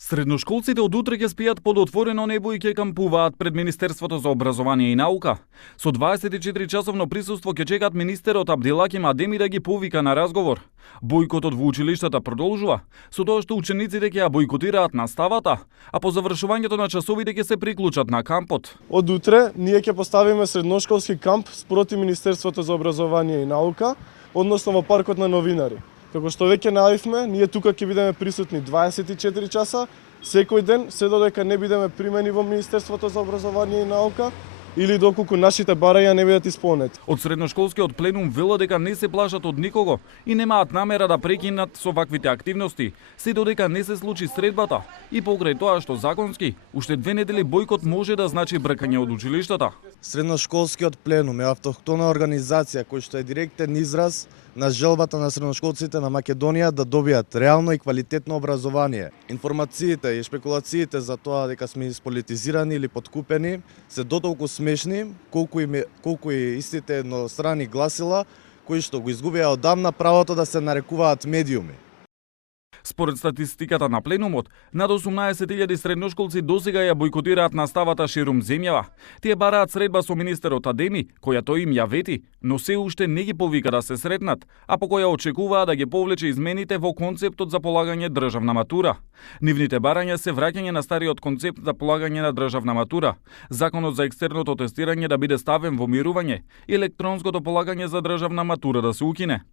Средношколците од утре ќе спијат под отворено небо и ќе кампуваат пред Министерството за образование и наука. Со 24-часовно присуство ќе чекаат министерот Абделаким Адеми да ги повика на разговор. Бојкотот во училиштата продолжува, со тоа што учениците ќе ја бојкотираат наставата, а по завршувањето на часовите ќе се приклучат на кампот. Од утре ние ќе поставиме средношколски камп спроти Министерството за образование и наука, односно во паркот на новинари. Како што веќе најавивме, ние тука ќе бидеме присутни 24 часа, секој ден, се додека не бидеме примени во Министерството за образование и наука, или доколку нашите барања не бидат исполнети. Од средношколскиот пленум велат дека не се плашат од никого и немаат намера да прекинат со ваквите активности, се додека не се случи средбата и покрај тоа што законски, уште 2 недели бојкот може да значи бркање од училиштата. Средношколскиот пленум е автохтона организација кој што е директен израз на желбата на средношколците на Македонија да добијат реално и квалитетно образование. Информациите и шпекулациите за тоа дека сме исполитизирани или подкупени се дотолку смешни колку и истите еднострани гласила кои што го изгубија одамна правото да се нарекуваат медиуми. Според статистиката на пленумот, над 18.000 средношколци досега ја бојкотираат наставата ширум земјава. Тие бараат средба со министерот Адеми, која тој им ја вети, но се уште не ги повика да се сретнат, а по која очекуваа да ги повлече измените во концептот за полагање државна матура. Нивните барања се враќање на стариот концепт за полагање на државна матура, законот за екстерното тестирање да биде ставен во мирување и електронското полагање за државна матура да се укине.